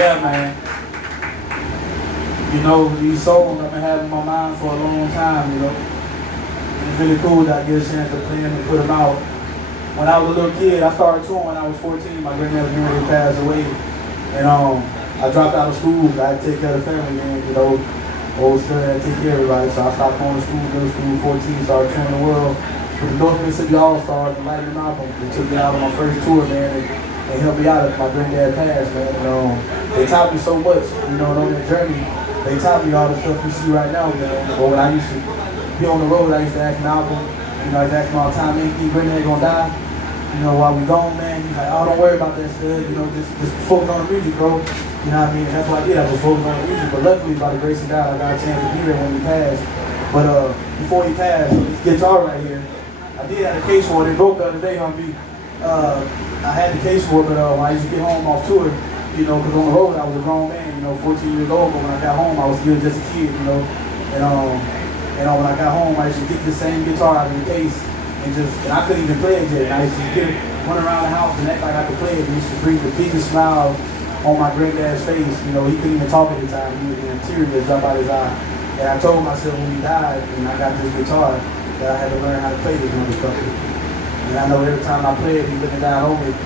Yeah, man. You know, these songs I've been having in my mind for a long time, you know. It's really cool that I get a chance to play them and put them out. When I was a little kid, I started touring when I was 14. My granddad was passed away. And I dropped out of school. I had to take care of the family, man, you know. Old still had to take care of everybody. So I stopped going to school, middle school, 14, started touring the world with the North Mississippi Allstars and Lightnin Malcolm. They took me out on my first tour, man, and helped me out as my granddad passed, man. And they taught me so much, you know, on that journey. They taught me all the stuff you see right now, man. But when I used to be on the road, I used to ask Malcolm, you know, I used to ask him all the time, man, you granddad gonna die? You know, while we gone, man, he's like, oh, don't worry about that stuff, you know, just focus on the music, bro. You know what I mean? That's what I did, I just focused on the music. But luckily, by the grace of God, I got a chance to be there when he passed. But before he passed, this guitar right here, I did have a case for it. It broke the other day on me. I had the case for it, but when I used to get home off tour, you know, because on the road I was a grown man, you know, 14 years old, but when I got home I was still just a kid, you know. And when I got home I used to get the same guitar out of the case and I couldn't even play it yet. And I used to get it, run around the house and act like I could play it. It used to bring the biggest smile on my granddad's face. You know, he couldn't even talk at the time. He was in a tear that dropped out his eye. And I told myself when he died and I got this guitar that I had to learn how to play this motherfucker. And I know every time I play it, he's looking down over it.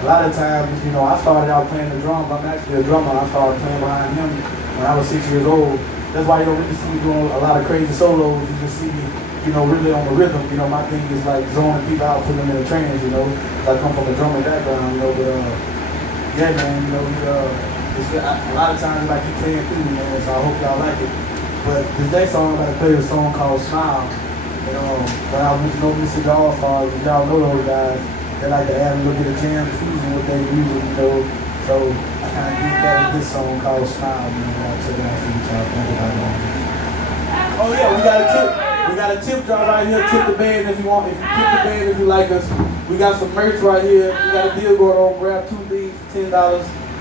A lot of times, you know, I started out playing the drums. I'm actually a drummer. I started playing behind him when I was 6 years old. That's why you don't really see me doing a lot of crazy solos. You just see me, you know, really on the rhythm. You know, my thing is like zoning people out, putting them in a trance, you know. I come from a drumming background, you know, but yeah, man, you know, a lot of times I keep playing through, man, so I hope y'all like it. But this next song, I'm going to play a song called Smile. And when I was North Mississippi Allstars, y'all know those guys. They like to add a little bit of jam fusion with their music, you know. So I kind of did that with this song called Smile, man. I'll check it out for what y'all think about it. Oh yeah, we got a tip. We got a tip jar right here. Tip the band if you want. If you tip the band if you like us. We got some merch right here. We got a deal going on. Grab 2 things for $10.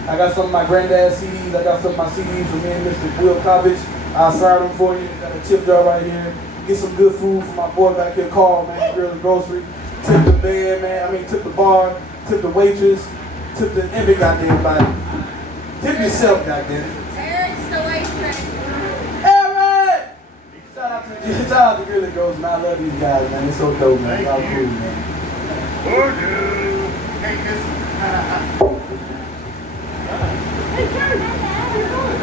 I got some of my granddad's CDs. I got some of my CDs from me and Mr. Will Coppage. I'll sign them for you. Got a tip jar right here. Get some good food for my boy back here, Carl, man. Grill and grocery. Tip the band, man. I mean, tip the bar. Tip the waitress. Tip the every goddamn body. Tip yourself, goddamn. Eric's the waitress. Eric! Shout out to Grill and Grocery, man. I love these guys, man. They're so dope, man. Y'all cool, man. Hey, Karen, how you doing?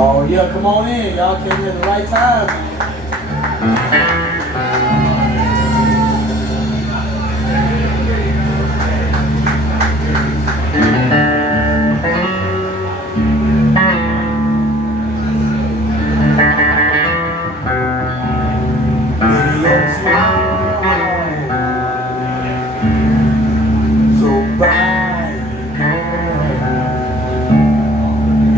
Oh yeah, come on in. Y'all came in at the right time.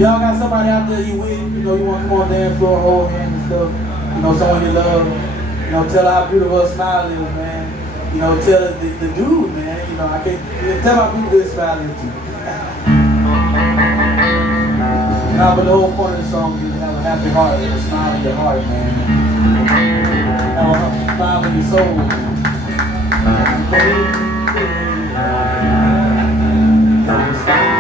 Y'all got somebody out there you with, you know, you want to come on the dance floor, hold hands and stuff, you know, someone you love, you know, tell her how beautiful her smile is, man. You know, tell her the dude, man, you know, I can't, tell her how beautiful his smile is too. Nah, but the whole point of the song is to have a happy heart and a smile in your heart, man. Have a smile in your soul. Baby, have a smile.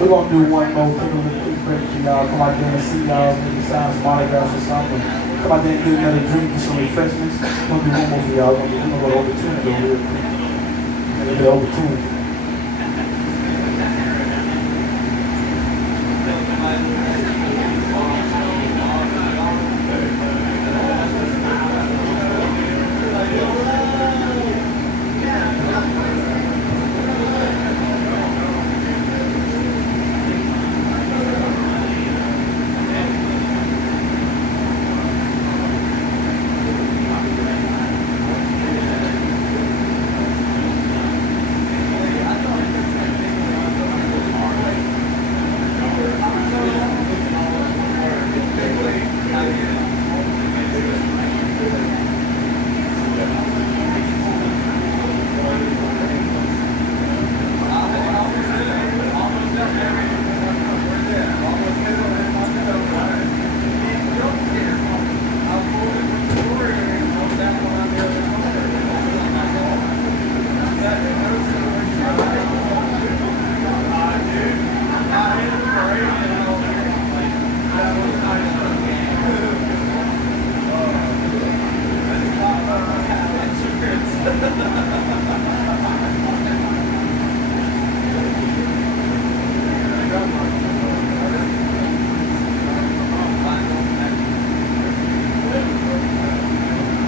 We're gonna do one more thing with a quick break for y'all. Come out there and see y'all, maybe sign some autographs or something. Come out there and get another drink and some refreshments. We're gonna do one more for y'all. We're gonna go to opportunity real quick. We're gonna get opportunity.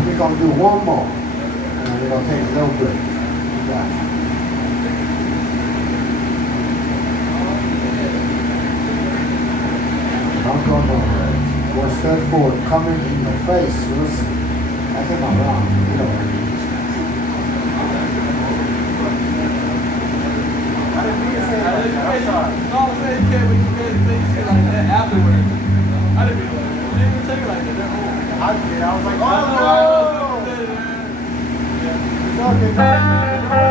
We're going to do one more, and we're going to take a little break. I'm going to go straight forward, coming in your face. Listen, I think I'm wrong. You know. Afterwards. I didn't even take it like that. I did. I was like, oh no! It's okay.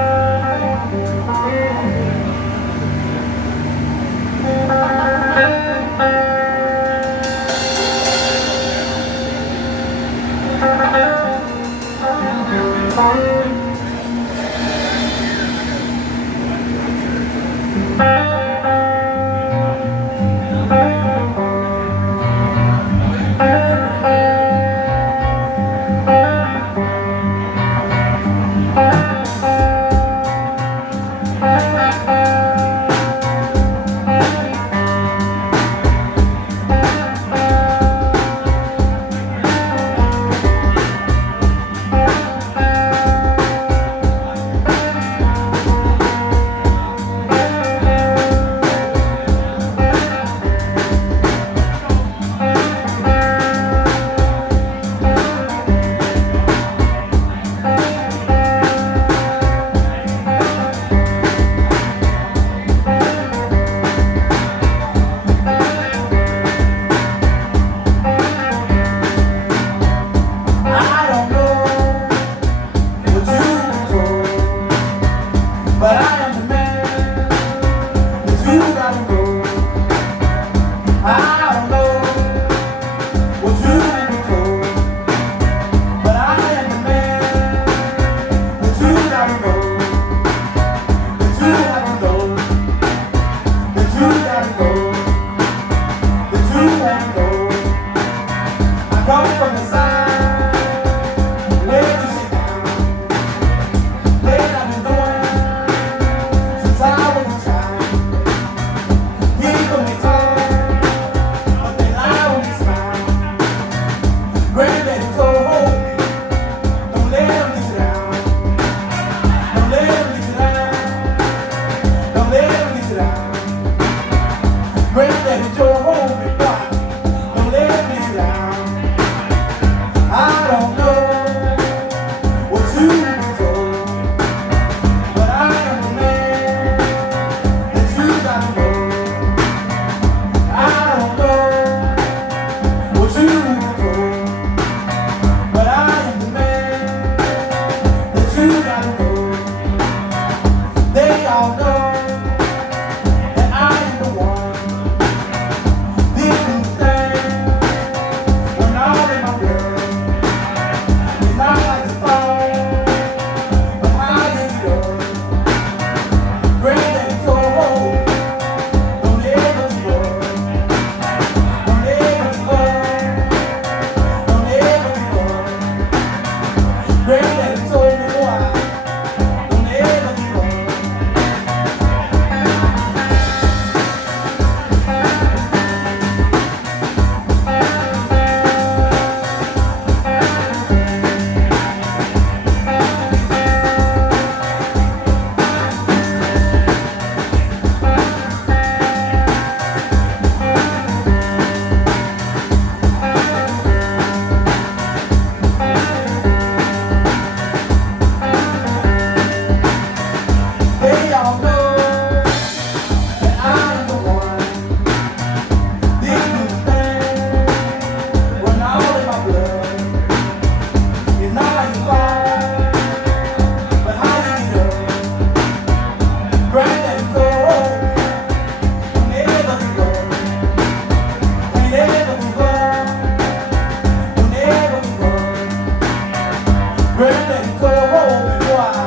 Granddad go home and boy,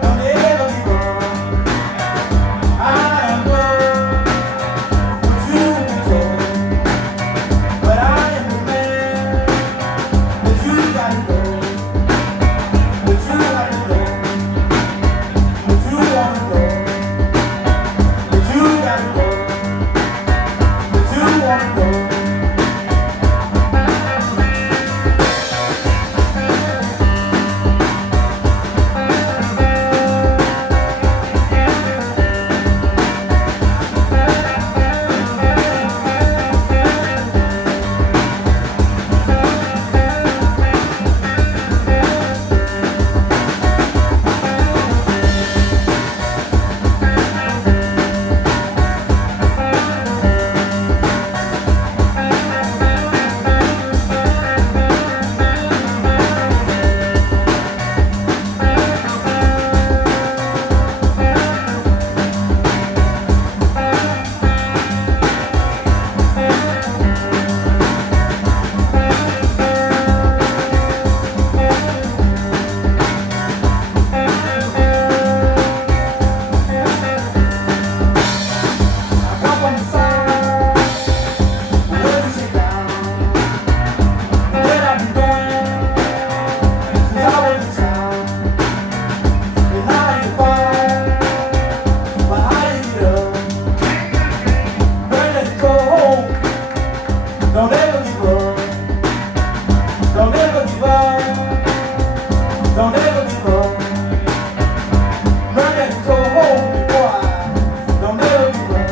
don't ever be wrong. I know what you've been told, but I am the man that you gotta know, that you gotta know, that you wanna know, that you gotta know, that you wanna know. Don't ever give up. Don't ever give up. Don't ever give up. Granddad go home and boy, don't ever give up.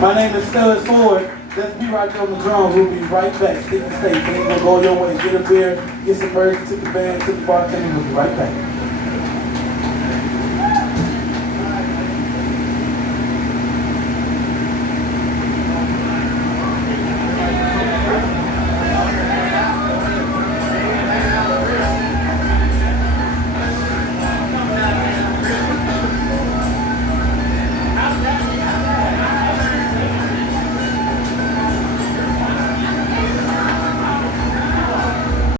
My name is MODELFORD. Let's be right there on the drum. We'll be right back. Stick and stay. Things will go your way. Get a beer, get some merch, tip the band, tip the bartender. We'll be right back.